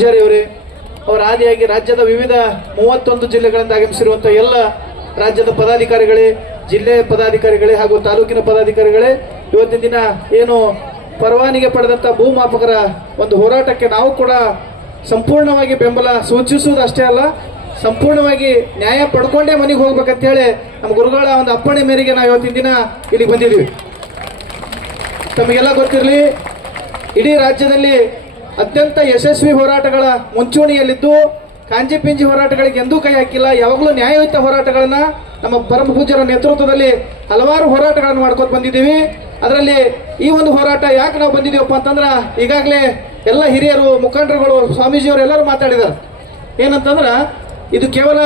ಪೂಜಾರಿ ಅವರೇ, ಅವರ ಆದಿಯಾಗಿ ರಾಜ್ಯದ ವಿವಿಧ 31 ಜಿಲ್ಲೆಗಳಿಂದ ಆಗಮಿಸಿರುವಂಥ ಎಲ್ಲ ರಾಜ್ಯದ ಪದಾಧಿಕಾರಿಗಳೇ, ಜಿಲ್ಲೆ ಪದಾಧಿಕಾರಿಗಳೇ ಹಾಗೂ ತಾಲೂಕಿನ ಪದಾಧಿಕಾರಿಗಳೇ, ಇವತ್ತಿನ ದಿನ ಏನು ಪರವಾನಿಗೆ ಪಡೆದಂಥ ಭೂಮಾಪಕರ ಒಂದು ಹೋರಾಟಕ್ಕೆ ನಾವು ಕೂಡ ಸಂಪೂರ್ಣವಾಗಿ ಬೆಂಬಲ ಸೂಚಿಸುವುದು ಅಷ್ಟೇ ಅಲ್ಲ, ಸಂಪೂರ್ಣವಾಗಿ ನ್ಯಾಯ ಪಡ್ಕೊಂಡೇ ಮನೆಗೆ ಹೋಗ್ಬೇಕಂತೇಳಿ ನಮ್ಮ ಗುರುಗಳ ಒಂದು ಅಪ್ಪಣೆ ಮೇರೆಗೆ ನಾವು ಇವತ್ತಿನ ದಿನ ಇಲ್ಲಿಗೆ ಬಂದಿದ್ದೀವಿ. ತಮಗೆಲ್ಲ ಗೊತ್ತಿರಲಿ, ಇಡೀ ರಾಜ್ಯದಲ್ಲಿ ಅತ್ಯಂತ ಯಶಸ್ವಿ ಹೋರಾಟಗಳ ಮುಂಚೂಣಿಯಲ್ಲಿದ್ದು ಕಾಂಜಿ ಪಿಂಜಿ ಹೋರಾಟಗಳಿಗೆ ಎಂದೂ ಕೈ ಹಾಕಿಲ್ಲ. ಯಾವಾಗಲೂ ನ್ಯಾಯಯುತ ಹೋರಾಟಗಳನ್ನ ನಮ್ಮ ಪರಮ ಪೂಜ್ಯರ ನೇತೃತ್ವದಲ್ಲಿ ಹಲವಾರು ಹೋರಾಟಗಳನ್ನು ಮಾಡ್ಕೊಂಡು ಬಂದಿದ್ದೀವಿ. ಅದರಲ್ಲಿ ಈ ಒಂದು ಹೋರಾಟ ಯಾಕೆ ನಾವು ಬಂದಿದ್ದೀವಪ್ಪ ಅಂತಂದ್ರೆ, ಈಗಾಗಲೇ ಎಲ್ಲ ಹಿರಿಯರು, ಮುಖಂಡರುಗಳು, ಸ್ವಾಮೀಜಿಯವರು ಎಲ್ಲರೂ ಮಾತಾಡಿದ್ದಾರೆ. ಏನಂತಂದ್ರೆ, ಇದು ಕೇವಲ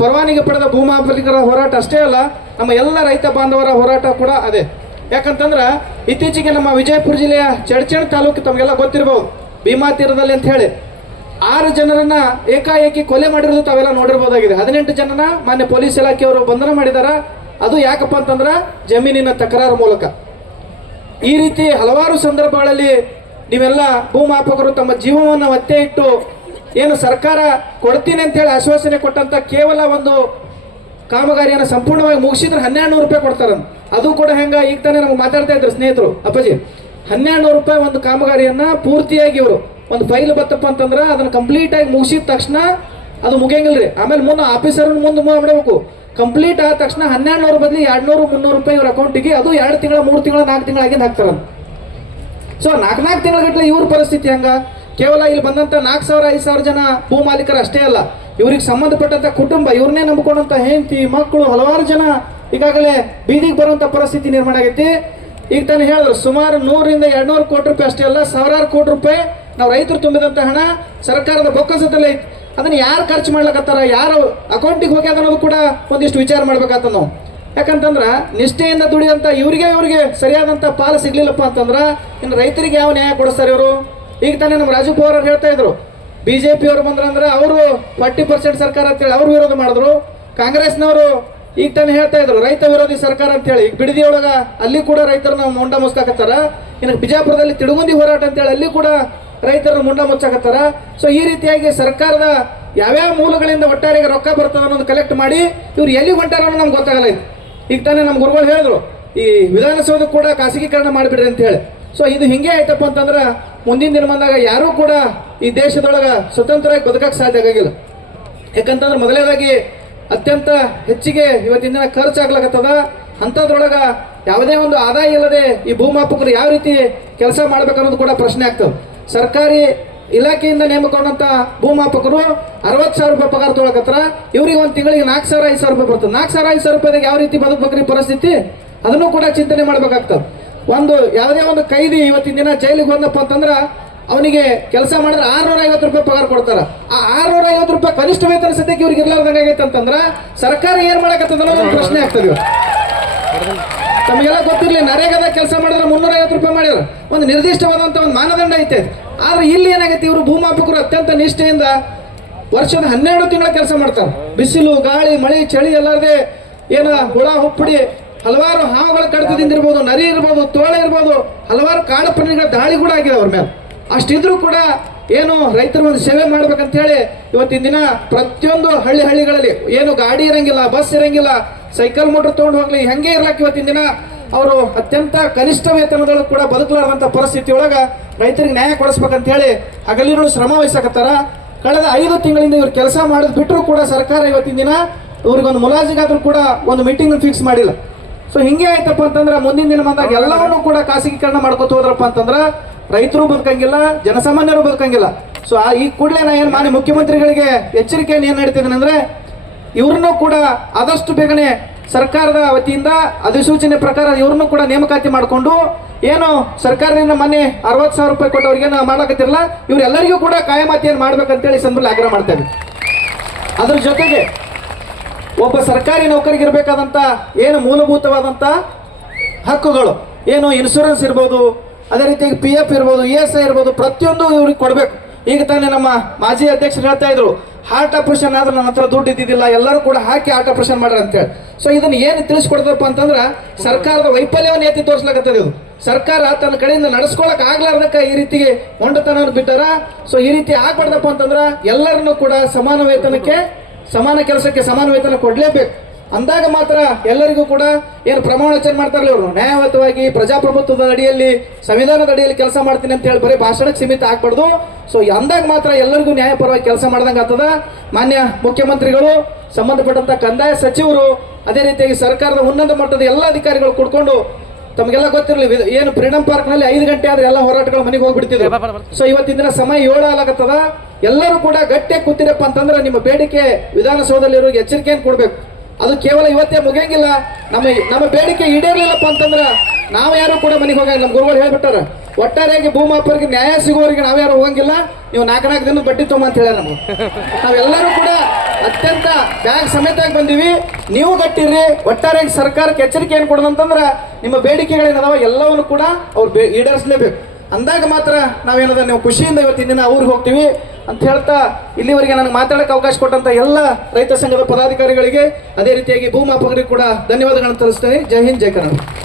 ಪರವಾನಿಗೆ ಪಡೆದ ಭೂಮಾಪಕರ ಹೋರಾಟ ಅಷ್ಟೇ ಅಲ್ಲ, ನಮ್ಮ ಎಲ್ಲ ರೈತ ಬಾಂಧವರ ಹೋರಾಟ ಕೂಡ ಅದೇ. ಯಾಕಂತಂದ್ರೆ ಇತ್ತೀಚೆಗೆ ನಮ್ಮ ವಿಜಯಪುರ ಜಿಲ್ಲೆಯ ಚಡ್ಚಣ್ ತಾಲೂಕು ತಮಗೆಲ್ಲ ಗೊತ್ತಿರ್ಬೋದು, ಭೀಮಾ ತೀರದಲ್ಲಿ ಅಂತ ಹೇಳಿ 6 ಜನರನ್ನ ಏಕಾಏಕಿ ಕೊಲೆ ಮಾಡಿರೋದು ತಾವೆಲ್ಲ ನೋಡಿರ್ಬೋದಾಗಿದೆ. 18 ಜನನ ಮಾನ್ಯ ಪೊಲೀಸ್ ಇಲಾಖೆಯವರು ಬಂಧನ ಮಾಡಿದಾರ. ಅದು ಯಾಕಪ್ಪ ಅಂತಂದ್ರೆ ಜಮೀನಿನ ತಕರಾರು ಮೂಲಕ. ಈ ರೀತಿ ಹಲವಾರು ಸಂದರ್ಭಗಳಲ್ಲಿ ನೀವೆಲ್ಲ ಭೂಮಾಪಕರು ತಮ್ಮ ಜೀವವನ್ನು ಒತ್ತೆ ಇಟ್ಟು ಏನು ಸರ್ಕಾರ ಕೊಡ್ತೀನಿ ಅಂತೇಳಿ ಆಶ್ವಾಸನೆ ಕೊಟ್ಟಂತ ಕೇವಲ ಒಂದು ಕಾಮಗಾರಿಯನ್ನು ಸಂಪೂರ್ಣವಾಗಿ ಮುಗಿಸಿದ್ರೆ 1200 ರೂಪಾಯಿ ಕೊಡ್ತಾರಂತ. ಅದು ಕೂಡ ಹೆಂಗ, ಈಗ ತಾನೇ ನಮ್ಗೆ ಮಾತಾಡ್ತಾ ಇದ್ರು ಸ್ನೇಹಿತರು, ಅಪ್ಪಾಜಿ 1200 ರೂಪಾಯಿ ಒಂದು ಕಾಮಗಾರಿಯನ್ನ ಪೂರ್ತಿಯಾಗಿ ಇವರು ಒಂದು ಫೈಲ್ ಬತ್ತಪ್ಪ ಅಂತಂದ್ರೆ ಅದನ್ನ ಕಂಪ್ಲೀಟ್ ಆಗಿ ಮುಗಿಸಿದ ತಕ್ಷಣ ಅದು ಮುಗಿಯಂಗಿಲ್ರಿ. ಆಮೇಲೆ ಮುಂದೆ ಆಫೀಸರ್ ಮುಂದೆ ಮಾಡಬೇಕು. ಕಂಪ್ಲೀಟ್ ಆದ ತಕ್ಷಣ 1200 ಬದಲಿ 200-300 ರೂಪಾಯಿ ಇವ್ರ ಅಕೌಂಟಿಗೆ, ಅದು 2 ತಿಂಗಳ 3 ತಿಂಗಳ 4 ತಿಂಗಳಾಗಿಂದ ಹಾಕ್ತಾರಂತ. ಸೊ 4 ತಿಂಗಳ ಗಟ್ಟಲೆ ಇವ್ರ ಪರಿಸ್ಥಿತಿ ಹಂಗ. ಕೇವಲ ಇಲ್ಲಿ ಬಂದಂತ 4000-5000 ಜನ ಭೂ ಮಾಲೀಕರು ಅಷ್ಟೇ ಅಲ್ಲ, ಇವ್ರಿಗೆ ಸಂಬಂಧಪಟ್ಟಂತ ಕುಟುಂಬ, ಇವ್ರನ್ನೇ ನಂಬಿಕೊಂಡಂತ ಹೆಂಡತಿ, ಮಕ್ಕಳು, ಹಲವಾರು ಜನ ಈಗಾಗಲೇ ಬೀದಿಗೆ ಬರುವಂತ ಪರಿಸ್ಥಿತಿ ನಿರ್ಮಾಣ ಆಗೈತಿ. ಈಗ ತಾನೇ ಹೇಳಿದ್ರು, ಸುಮಾರು 100-200 ಕೋಟಿ ರೂಪಾಯಿ ಅಷ್ಟೇ ಅಲ್ಲ, ಸಾವಿರಾರು ಕೋಟಿ ರೂಪಾಯಿ ನಾವು ರೈತರು ತುಂಬಿದಂತ ಹಣ ಸರ್ಕಾರದ ಬೊಕ್ಕಸದಲ್ಲಿ ಐತಿ. ಅದನ್ನ ಯಾರು ಖರ್ಚು ಮಾಡ್ಲಕತ್ತಾರ, ಯಾರು ಅಕೌಂಟಿಗೆ ಹೋಗ್ಯಾದ ಅನ್ನೋದು ಕೂಡ ಒಂದಿಷ್ಟು ವಿಚಾರ ಮಾಡ್ಬೇಕಾಗ್ತದ ನಾವು. ಯಾಕಂತಂದ್ರೆ ನಿಷ್ಠೆಯಿಂದ ದುಡಿದಂತ ಇವ್ರಿಗೆ ಸರಿಯಾದಂತ ಪಾಲು ಸಿಗ್ಲಿಲ್ಲಪ್ಪ ಅಂತಂದ್ರೆ ಇನ್ನು ರೈತರಿಗೆ ಯಾವ ನ್ಯಾಯ ಕೊಡಿಸ್ತಾರೆ ಇವರು? ಈಗ ತಾನೇ ನಮ್ಮ ರಾಜು ಪವಾರ್ ಅವ್ರು ಹೇಳ್ತಾ ಇದ್ರು, ಬಿಜೆಪಿ ಅವರು ಬಂದ್ರಂದ್ರೆ ಅವರು 40% ಸರ್ಕಾರ ಅಂತೇಳಿ ಅವ್ರು ವಿರೋಧ ಮಾಡಿದ್ರು. ಕಾಂಗ್ರೆಸ್ನವರು ಈಗ ತಾನೇ ಹೇಳ್ತಾ ಇದ್ರು ರೈತ ವಿರೋಧಿ ಸರ್ಕಾರ ಅಂತೇಳಿ. ಈಗ ಬಿಡದಿಯೊಳಗ ಅಲ್ಲಿ ಕೂಡ ರೈತರನ್ನ ಮುಂಡ ಮುಚ್ಚಾಕತ್ತಾರ. ಇನ್ನು ಬಿಜಾಪುರದಲ್ಲಿ ತಿಡುಗುಂದಿ ಹೋರಾಟ ಅಂತೇಳಿ ಅಲ್ಲಿ ಕೂಡ ರೈತರನ್ನ ಮುಂಡ ಮುಚ್ಚಾಕತ್ತಾರ. ಸೊ ಈ ರೀತಿಯಾಗಿ ಸರ್ಕಾರದ ಯಾವ್ಯಾವ ಮೂಲಗಳಿಂದ ಒಟ್ಟಾರೆಗೆ ರೊಕ್ಕ ಬರ್ತದ ಅನ್ನೋದು ಕಲೆಕ್ಟ್ ಮಾಡಿ ಇವ್ರು ಎಲ್ಲಿ ಹೊಂಟಾರ ಅನ್ನೋದು ನಮ್ಗೆ ಗೊತ್ತಾಗಲ್ಲ. ಈಗ ತಾನೇ ನಮ್ಮ ಗುರುಗಳು ಹೇಳಿದ್ರು, ಈ ವಿಧಾನಸೌಧ ಕೂಡ ಖಾಸಗೀಕರಣ ಮಾಡಿಬಿಡ್ರಿ ಅಂತ ಹೇಳಿ. ಸೊ ಇದು ಹಿಂಗೆ ಆಯ್ತಪ್ಪ ಅಂತಂದ್ರೆ ಮುಂದಿನ ದಿನ ಬಂದಾಗ ಯಾರೂ ಕೂಡ ಈ ದೇಶದೊಳಗೆ ಸ್ವತಂತ್ರವಾಗಿ ಬದುಕಕ್ಕೆ ಸಾಧ್ಯ ಆಗಿಲ್ಲ. ಯಾಕಂತಂದ್ರೆ ಮೊದಲನೇದಾಗಿ ಅತ್ಯಂತ ಹೆಚ್ಚಿಗೆ ಇವತ್ತಿನ ದಿನ ಖರ್ಚಾಗ್ಲಕತ್ತದ. ಅಂಥದ್ರೊಳಗೆ ಯಾವುದೇ ಒಂದು ಆದಾಯ ಇಲ್ಲದೆ ಈ ಭೂಮಾಪಕರು ಯಾವ ರೀತಿ ಕೆಲಸ ಮಾಡ್ಬೇಕನ್ನೋದು ಕೂಡ ಪ್ರಶ್ನೆ ಆಗ್ತದೆ. ಸರ್ಕಾರಿ ಇಲಾಖೆಯಿಂದ ನೇಮಕೊಂಡಂತ ಭೂಮಾಪಕರು 60,000 ರೂಪಾಯಿ ಪಗಾರ ತೊಗೊಳಕತ್ತಾರ. ಇವ್ರಿಗೆ ಒಂದು ತಿಂಗಳಿಗೆ 4,000-5,000 ರೂಪಾಯಿ ಬರ್ತದೆ. 4,000-5,000 ರೂಪಾಯಿದಾಗ ಯಾವ ರೀತಿ ಬದುಕಬೇಕ್ರಿ ಪರಿಸ್ಥಿತಿ, ಅದನ್ನು ಕೂಡ ಚಿಂತನೆ ಮಾಡ್ಬೇಕಾಗ್ತದೆ. ಒಂದು ಯಾವುದೇ ಒಂದು ಕೈದಿ ಇವತ್ತಿನ ದಿನ ಜೈಲಿಗೆ ಹೋದಪ್ಪ ಅಂತಂದ್ರೆ ಅವನಿಗೆ ಕೆಲಸ ಮಾಡಿದ್ರೆ 650 ರೂಪಾಯಿ ಪಗಾರ ಕೊಡ್ತಾರ. ಆ 650 ರೂಪಾಯಿ ಕನಿಷ್ಠ ವೇತನ ಸದ್ಯಕ್ಕೆ ಇವ್ರಿಗೆ ಇರ್ಲಾರ್ದಂಗೆ ಆಗೈತೆ ಅಂತಂದ್ರೆ ಸರ್ಕಾರ ಏನ್ ಮಾಡಕತ್ತದ ಅನ್ನೋದು ಪ್ರಶ್ನೆ ಆಗ್ತದೆ. ತಮಗೆಲ್ಲ ಗೊತ್ತಿರಲಿ, ನರೇಗಾದ ಕೆಲಸ ಮಾಡಿದ್ರೆ 350 ರೂಪಾಯಿ ಮಾಡ್ಯಾರ. ಒಂದು ನಿರ್ದಿಷ್ಟವಾದಂತ ಒಂದು ಮಾನದಂಡ ಐತೆ. ಆದ್ರೆ ಇಲ್ಲಿ ಏನಾಗೈತಿ, ಇವರು ಭೂಮಾಪಕರು ಅತ್ಯಂತ ನಿಷ್ಠೆಯಿಂದ ವರ್ಷದ 12 ತಿಂಗಳ ಕೆಲಸ ಮಾಡ್ತಾರೆ. ಬಿಸಿಲು, ಗಾಳಿ, ಮಳೆ, ಚಳಿ ಎಲ್ಲರದೇ ಏನ ಹುಳ ಹುಪ್ಪಡಿ ಹಲವಾರು ಹಾವುಗಳ ಕಡಿತದಿಂದ ಇರ್ಬೋದು, ನರಿ ಇರ್ಬೋದು, ತೋಳೆ ಇರ್ಬೋದು, ಹಲವಾರು ಕಾಡು ಪ್ರಾಣಿಗಳ ದಾಳಿ ಕೂಡ ಆಗಿದೆ ಅವ್ರ ಮೇಲೆ. ಅಷ್ಟಿದ್ರು ಕೂಡ ಏನು ರೈತರು ಒಂದು ಸೇವೆ ಮಾಡ್ಬೇಕಂತ ಹೇಳಿ ಇವತ್ತಿನ ದಿನ ಪ್ರತಿಯೊಂದು ಹಳ್ಳಿಗಳಲ್ಲಿ ಏನು ಗಾಡಿ ಇರಂಗಿಲ್ಲ, ಬಸ್ ಇರಂಗಿಲ್ಲ, ಸೈಕಲ್ ಮೋಟರ್ ತೊಗೊಂಡು ಹೋಗ್ಲಿ, ಹೆಂಗೆ ಇರ್ಲಾಕ ಇವತ್ತಿನ ದಿನ ಅವರು ಅತ್ಯಂತ ಕನಿಷ್ಠ ವೇತನದೊಳಗೆ ಕೂಡ ಬದುಕಲಾರದಂಥ ಪರಿಸ್ಥಿತಿ ಒಳಗೆ ರೈತರಿಗೆ ನ್ಯಾಯ ಕೊಡಿಸ್ಬೇಕಂತ ಹೇಳಿ ಹಗಲಿರುಳು ಶ್ರಮ ವಹಿಸಕತ್ತಾರ. ಕಳೆದ 5 ತಿಂಗಳಿಂದ ಇವ್ರು ಕೆಲಸ ಮಾಡೋದು ಬಿಟ್ಟರು ಕೂಡ ಸರ್ಕಾರ ಇವತ್ತಿನ ದಿನ ಇವ್ರಿಗೊಂದು ಮುಲಾಜಿಗಾದ್ರೂ ಕೂಡ ಒಂದು ಮೀಟಿಂಗ್ ಫಿಕ್ಸ್ ಮಾಡಿಲ್ಲ. ಸೊ ಹಿಂಗೆ ಆಯ್ತಪ್ಪ ಅಂತಂದ್ರೆ ಮುಂದಿನ ದಿನ ಬಂದಾಗ ಎಲ್ಲವನ್ನೂ ಕೂಡ ಖಾಸಗೀಕರಣ ಮಾಡ್ಕೊತ ಹೋದ್ರಪ್ಪ ಅಂತಂದ್ರೆ ರೈತರು ಬದುಕಂಗಿಲ್ಲ, ಜನಸಾಮಾನ್ಯರು ಬದುಕಂಗಿಲ್ಲ. ಸೊ ಈ ಕೂಡಲೇ ನಾ ಏನು ಮಾನ್ಯ ಮುಖ್ಯಮಂತ್ರಿಗಳಿಗೆ ಎಚ್ಚರಿಕೆಯನ್ನು ಏನು ನೀಡ್ತಿದ್ದೇನೆ ಅಂದ್ರೆ, ಇವ್ರನ್ನೂ ಕೂಡ ಆದಷ್ಟು ಬೇಗನೆ ಸರ್ಕಾರದ ವತಿಯಿಂದ ಅಧಿಸೂಚನೆ ಪ್ರಕಾರ ಇವ್ರನ್ನೂ ಕೂಡ ನೇಮಕಾತಿ ಮಾಡಿಕೊಂಡು ಏನು ಸರ್ಕಾರದಿಂದ ಮೊನ್ನೆ 60,000 ರೂಪಾಯಿ ಕೊಟ್ಟವ್ರಿಗೇನು ಮಾಡಕತ್ತಿರಲ್ಲ, ಇವರೆಲ್ಲರಿಗೂ ಕೂಡ ಕಾಯಮಾತಿಯನ್ನು ಮಾಡ್ಬೇಕಂತೇಳಿ ಸಂದರ್ಭದಲ್ಲಿ ಆಗ್ರಹ ಮಾಡ್ತೇವೆ. ಅದ್ರ ಜೊತೆಗೆ ಒಬ್ಬ ಸರ್ಕಾರಿ ನೌಕರಿಗಿರ್ಬೇಕಾದಂಥ ಏನು ಮೂಲಭೂತವಾದಂಥ ಹಕ್ಕುಗಳು ಏನು ಇನ್ಶೂರೆನ್ಸ್ ಇರ್ಬೋದು, ಅದೇ ರೀತಿಯಾಗಿ PF ಇರ್ಬೋದು, ESI ಇರ್ಬೋದು, ಪ್ರತಿಯೊಂದು ಇವ್ರಿಗೆ ಕೊಡಬೇಕು. ಈಗ ತಾನೇ ನಮ್ಮ ಮಾಜಿ ಅಧ್ಯಕ್ಷರು ಹೇಳ್ತಾ ಇದ್ರು, ಹಾರ್ಟ್ ಆಪರೇಷನ್ ಆದ್ರೆ ನನ್ನ ಹತ್ರ ದುಡ್ಡು ಇದ್ದಿದ್ದಿಲ್ಲ, ಎಲ್ಲರೂ ಕೂಡ ಹಾಕಿ ಹಾರ್ಟ್ ಆಪರೇಷನ್ ಮಾಡ್ರಿ ಅಂತೇಳಿ. ಸೊ ಇದನ್ನ ಏನು ತಿಳಿಸ್ಕೊಡ್ತಪ್ಪ ಅಂತಂದ್ರೆ ಸರ್ಕಾರದ ವೈಫಲ್ಯವನ್ನು ಎತ್ತಿ ತೋರಿಸ್ಲಾಗತ್ತದ. ಇದು ಸರ್ಕಾರ ತನ್ನ ಕಡೆಯಿಂದ ನಡೆಸ್ಕೊಳಕ್ ಆಗ್ಲಾರ್ದಕ್ಕ ಈ ರೀತಿಗೆ ಮೊಂಡತನವನ್ನು ಬಿಟ್ಟಾರ. ಸೊ ಈ ರೀತಿ ಆಗ್ಬಾರ್ದಪ್ಪ ಅಂತಂದ್ರೆ ಎಲ್ಲರನ್ನು ಕೂಡ ಸಮಾನ ವೇತನಕ್ಕೆ, ಸಮಾನ ಕೆಲಸಕ್ಕೆ ಸಮಾನ ವೇತನ ಕೊಡ್ಲೇಬೇಕು. ಅಂದಾಗ ಮಾತ್ರ ಎಲ್ಲರಿಗೂ ಕೂಡ ಏನು ಪ್ರಮಾಣ ವಚನ ಮಾಡ್ತಾರಲ್ಲ ಇವರು, ನ್ಯಾಯಯುತವಾಗಿ ಪ್ರಜಾಪ್ರಭುತ್ವದ ಅಡಿಯಲ್ಲಿ, ಸಂವಿಧಾನದ ಅಡಿಯಲ್ಲಿ ಕೆಲಸ ಮಾಡ್ತೀನಿ ಅಂತ ಹೇಳಿ ಬರೀ ಭಾಷಣಕ್ಕೆ ಸೀಮಿತ ಆಗ್ಬಾರ್ದು. ಸೊ ಅಂದಾಗ ಮಾತ್ರ ಎಲ್ಲರಿಗೂ ನ್ಯಾಯಪರವಾಗಿ ಕೆಲಸ ಮಾಡ್ದಂಗೆ ಆಗ್ತದ. ಮಾನ್ಯ ಮುಖ್ಯಮಂತ್ರಿಗಳು, ಸಂಬಂಧಪಟ್ಟಂತ ಕಂದಾಯ ಸಚಿವರು, ಅದೇ ರೀತಿಯಾಗಿ ಸರ್ಕಾರದ ಉನ್ನತ ಮಟ್ಟದ ಎಲ್ಲ ಅಧಿಕಾರಿಗಳು ಕೂಡ್ಕೊಂಡು, ತಮಗೆಲ್ಲ ಗೊತ್ತಿರಲಿ ಏನು ಫ್ರೀಡಂ ಪಾರ್ಕ್ ನಲ್ಲಿ 5 ಗಂಟೆ ಆದ್ರೆ ಎಲ್ಲ ಹೋರಾಟಗಳು ಮನೆಗೆ ಹೋಗ್ಬಿಡ್ತಿದ್ರು. ಸೊ ಇವತ್ತಿನ ದಿನ ಸಮಯ 7 ಆಗತ್ತದ. ಎಲ್ಲರೂ ಕೂಡ ಗಟ್ಟಿಯಾಗಿ ಕೂತಿರಪ್ಪ ಅಂತಂದ್ರೆ ನಿಮ್ಮ ಬೇಡಿಕೆ ವಿಧಾನಸೌಧದಲ್ಲಿರೋ ಎಚ್ಚರಿಕೆಯನ್ನು ಕೊಡ್ಬೇಕು. ಅದು ಕೇವಲ ಇವತ್ತೇ ಮುಗಿಯಂಗಿಲ್ಲ. ನಮ್ಮ ಬೇಡಿಕೆ ಈಡೇರ್ಲಿಲ್ಲಪ್ಪ ಅಂತಂದ್ರೆ ನಾವು ಯಾರು ಕೂಡ ಮನೆಗೆ ಹೋಗಂಗಿಲ್ಲ. ನಮ್ಮ ಗುರುಗಳು ಹೇಳ್ಬಿಟ್ಟಾರ, ಒಟ್ಟಾರೆಯಾಗಿ ಭೂಮಾಪರಿಗೆ ನ್ಯಾಯ ಸಿಗುವವರಿಗೆ ನಾವ್ಯಾರು ಹೋಗಂಗಿಲ್ಲ, ನೀವು 4 ದಿನದ ಬಡ್ಡಿ ತೊಗೊಂಬ ಅಂತ ಹೇಳ್ಯಾರ ನಮ್ಗೆ. ನಾವೆಲ್ಲರೂ ಕೂಡ ಅತ್ಯಂತ ಬ್ಯಾಗ್ ಸಮೇತವಾಗಿ ಬಂದೀವಿ. ನೀವು ಗಟ್ಟಿರ್ರಿ. ಒಟ್ಟಾರೆಯಾಗಿ ಸರ್ಕಾರಕ್ಕೆ ಎಚ್ಚರಿಕೆ ಏನು ಕೊಡೋದಂತಂದ್ರೆ ನಿಮ್ಮ ಬೇಡಿಕೆಗಳೇನದಾವ ಎಲ್ಲವನ್ನು ಕೂಡ ಅವ್ರು ಈಡೇರಿಸಲೇಬೇಕು. ಅಂದಾಗ ಮಾತ್ರ ನಾವೇನದ ನೀವು ಖುಷಿಯಿಂದ ಇವತ್ತಿನ ದಿನ ಊರಿಗೆ ಹೋಗ್ತೀವಿ ಅಂತ ಹೇಳ್ತಾ, ಇಲ್ಲಿವರೆಗೆ ನನಗೆ ಮಾತಾಡೋಕ್ಕೆ ಅವಕಾಶ ಕೊಟ್ಟಂತ ಎಲ್ಲ ರೈತ ಸಂಘದ ಪದಾಧಿಕಾರಿಗಳಿಗೆ, ಅದೇ ರೀತಿಯಾಗಿ ಭೂಮಾಪಕರಿಗೆ ಕೂಡ ಧನ್ಯವಾದಗಳನ್ನು ತಿಳಿಸ್ತೇನೆ. ಜೈ ಹಿಂದ್, ಜೈ ಕರ್ನಾಟಕ.